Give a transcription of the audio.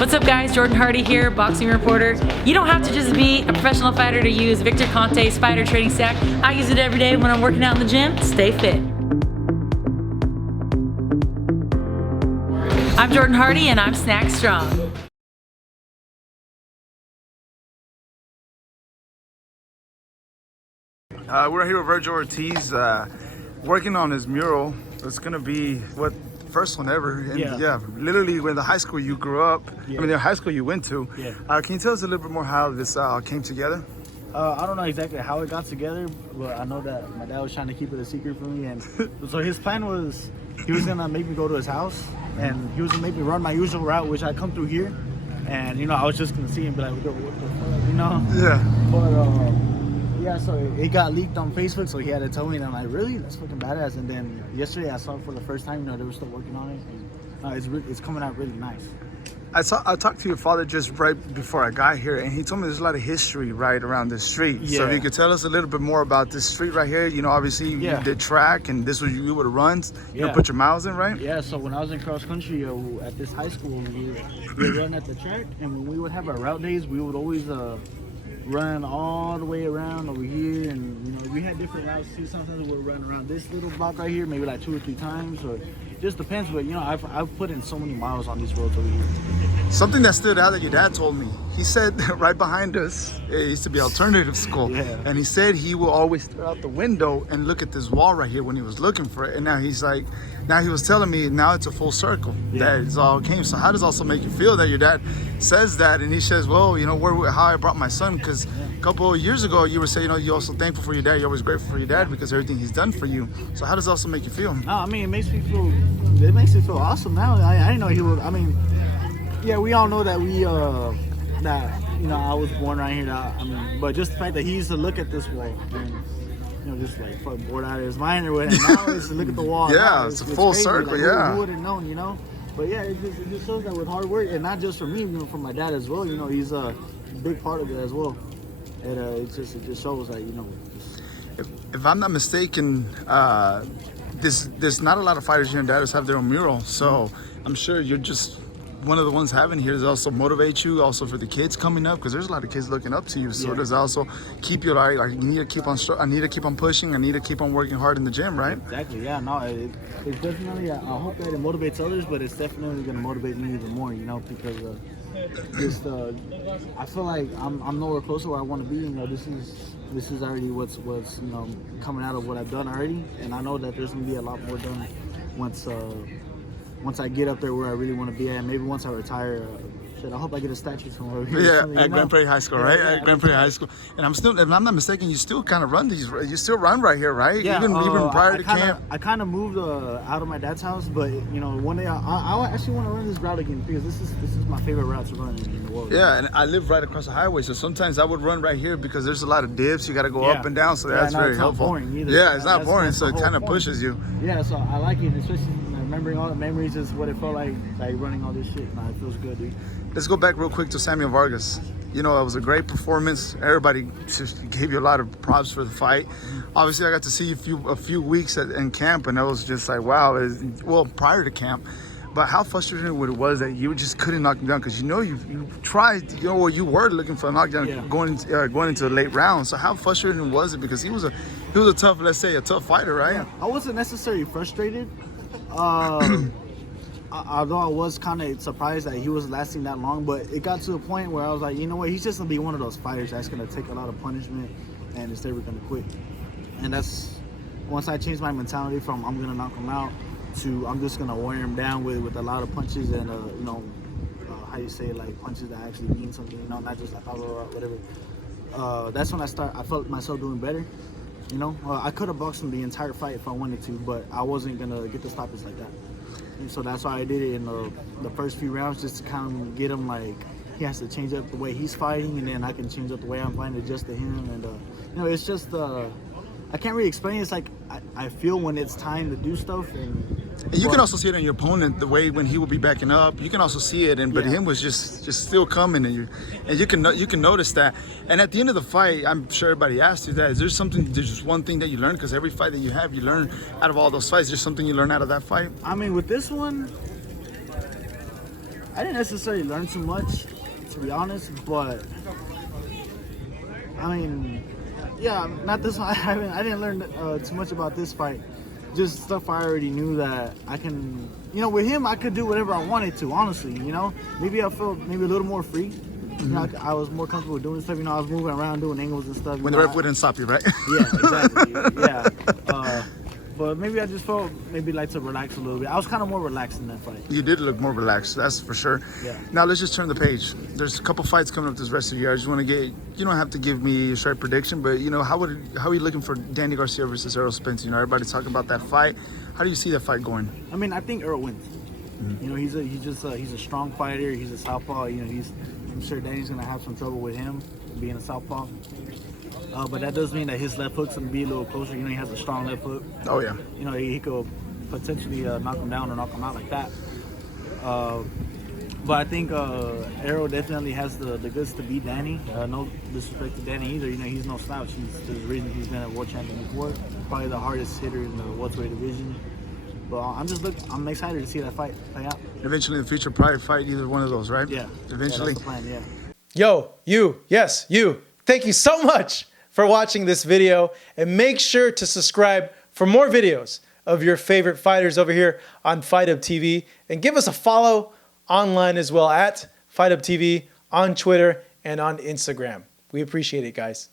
What's up guys, Jordan Hardy here, boxing reporter. You don't have to just be a professional fighter to use Victor Conte's Spider Training Stack. I use it every day when I'm working out in the gym. Stay fit. I'm Jordan Hardy and I'm snack strong. We're here with Vergil Ortiz, working on his mural. It's gonna be what first one ever. And yeah, literally when the high school you grew up, I mean the high school you went to. Can you tell us a little bit more how this came together? I don't know exactly how it got together, but I know that my dad was trying to keep it a secret from me, and so his plan was he was gonna make me go to his house, and he was gonna make me run my usual route, which I come through here, and you know I was just gonna see him be like, what the fuck, you know? Yeah. But yeah, so it got leaked on Facebook, so he had to tell me, and I'm like, really? That's fucking badass. And then yesterday I saw it for the first time. You know, they were still working on it, and it's coming out really nice. I talked to your father just right before I got here, and he told me there's a lot of history right around this street. So if you could tell us a little bit more about this street right here. You know, obviously you did track, and this was you would have runs. You know, put your miles in, right? Yeah. So when I was in cross country at this high school, we would run at the track, and when we would have our route days, we would always run all the way around over here, and you know we had different routes too. Sometimes we would run around this little block right here, maybe like 2 or 3 times, or it just depends. But you know, I've put in so many miles on these roads over here. Something that stood out that your dad told me. He said right behind us, it used to be alternative school, and he said he will always stare out the window and look at this wall right here when he was looking for it. And now he's like, now he was telling me now it's a full circle that it's all came. So how does it also make you feel that your dad says that, and he says, well, you know, how I brought my son, because a couple of years ago you were saying, you know, you're also thankful for your dad, you're always grateful for your dad because everything he's done for you. So how does it also make you feel? No, I mean, it makes me feel awesome now. I didn't know he would. I mean, yeah, we all know that that you know I was born right here. I mean, but just the fact that he used to look at this wall and you know just like fucking bored out of his mind or whatever. Now it's to look at the wall. Yeah, it's a full circle. Like, who would have known, you know? But yeah, it just shows that with hard work, and not just for me, you know, for my dad as well. You know, he's a big part of it as well. And it just shows that, you know. If I'm not mistaken, there's not a lot of fighters here in Dallas have their own mural. So I'm sure you're just one of the ones having here. Does also motivate you also for the kids coming up, because there's a lot of kids looking up to you. So does it also keep you like you need to keep on I need to keep on pushing, I need to keep on working hard in the gym, right? Exactly. Yeah. No, it's definitely, I hope that it motivates others, but it's definitely going to motivate me even more, you know, because just I feel like I'm nowhere close to where I want to be. You know, this is already what's you know coming out of what I've done already, and I know that there's going to be a lot more done once I get up there where I really want to be at. Maybe once I retire, I hope I get a statue somewhere. At Grand Prairie High School, right? At Grand Prairie High School. And if I'm not mistaken, you still kind of run these. You still run right here, right? Yeah. Even prior to camp. I kind of moved out of my dad's house, but you know, one day I actually want to run this route again, because this is my favorite route to run in the world. Yeah, and I live right across the highway, so sometimes I would run right here because there's a lot of dips. You got to go up and down, so that's very helpful. It's not boring either. Yeah, it's not boring, so it kind of pushes you. Yeah, so I like it, especially remembering all the memories is what it felt like running all this shit. Nah, it feels good, dude. Let's go back real quick to Samuel Vargas. You know, it was a great performance. Everybody just gave you a lot of props for the fight. Obviously, I got to see you a few weeks in camp, and it was just like, wow. Well, prior to camp. But how frustrating it was that you just couldn't knock him down, because you know you tried, you know, or you were looking for a knockdown going into the late round. So how frustrating was it? Because he was a tough, let's say, a tough fighter, right? Yeah, I wasn't necessarily frustrated. Although I was kind of surprised that he was lasting that long, but it got to a point where I was like, you know what, he's just gonna be one of those fighters that's gonna take a lot of punishment and is never gonna quit. And that's once I changed my mentality from I'm gonna knock him out to I'm just gonna wear him down with a lot of punches and you know, how you say, like punches that actually mean something, you know, not just like whatever. That's when I felt myself doing better. You know, I could have boxed him the entire fight if I wanted to, but I wasn't gonna get the stoppage like that. And so that's why I did it in the first few rounds, just to kind of get him, like, he has to change up the way he's fighting, and then I can change up the way I'm fighting, adjust to him. And you know, it's just I can't really explain it. It's like I feel when it's time to do stuff. And you can also see it in your opponent, the way when he will be backing up. You can also see it, but him was just still coming, and you can notice that. And at the end of the fight, I'm sure everybody asked you that. There's just one thing that you learned, because every fight that you have, you learn out of all those fights. There's something you learn out of that fight. I mean, with this one, I didn't necessarily learn too much, to be honest, but I mean, yeah, not this one. I didn't learn too much about this fight. Just stuff I already knew that I can, you know, with him I could do whatever I wanted to, honestly, you know. Maybe I felt maybe a little more free. You know, I was more comfortable doing stuff, you know, I was moving around doing angles and stuff. When the ref wouldn't stop you, right? Yeah, exactly, yeah. But maybe I just felt maybe like to relax a little bit. I was kind of more relaxed in that fight. You did look more relaxed, that's for sure. Yeah. Now let's just turn the page. There's a couple fights coming up this rest of the year. I just want to get, you don't have to give me a straight prediction, but you know, how are you looking for Danny Garcia versus Errol Spence? You know, everybody's talking about that fight. How do you see that fight going? I mean, I think Errol wins. You know, he's a strong fighter. He's a southpaw. You know, I'm sure Danny's gonna have some trouble with him being a southpaw. But that does mean that his left hook's gonna be a little closer. You know, he has a strong left hook. Oh yeah. You know, he could potentially knock him down or knock him out like that. But I think Errol definitely has the goods to beat Danny. No disrespect to Danny either. You know, he's no slouch. There's a reason he's been a world champion before. Probably the hardest hitter in the welterweight division. But I'm excited to see that fight play out. Eventually in the future, probably fight either one of those, right? Yeah. Eventually. Yeah, that's the plan, yeah. Yo, you. Thank you so much for watching this video, and make sure to subscribe for more videos of your favorite fighters over here on Fight Up TV, and give us a follow online as well at Fight Up TV on Twitter and on Instagram. We appreciate it, guys.